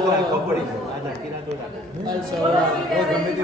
રાખવો પડી આ નક્કી ના તો ગમે તે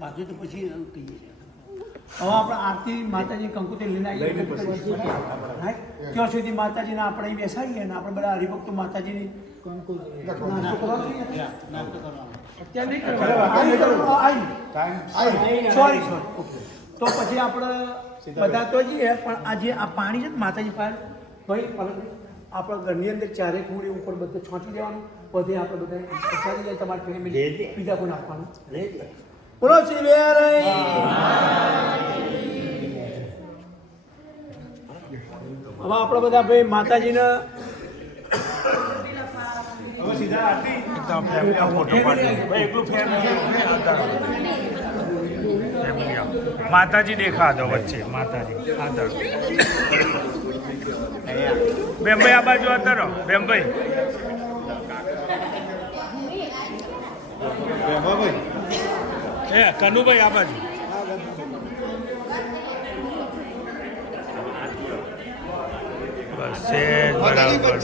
બાજુ તો પછી કહીએ હવે આપણે આરતી માતાજી કંકુતે લઈને આવીએ ત્યાં સુધી માતાજીને આપણે બેસાડીએ ને આપણે બધા હરિભક્તો માતાજીની કંકુ સોરી તો પછી આપણે બધા તો જઈએ પણ આજે આ પાણી છે માતાજી પાસે ભાઈ આપણા ઘરની અંદર ચારેક મૂડી ઉપર બધું છોંચી દેવાનું બધે આપણે બધા પ્રસાદી લઈએ તમારી ફેમિલી બીજા કોઈને આપવાનું બોલો હવે આપણે બધા ભાઈ માતાજીને માતાજી દેખા દો વચ્ચે માતાજી આદર બેમભાઈ આ બાજુ આદર બેમભાઈ કનુભાઈ આ બાજુ બસ સેજ બરાબર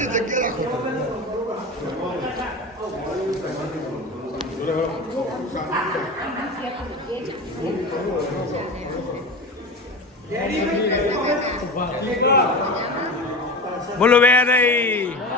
બોલો વેર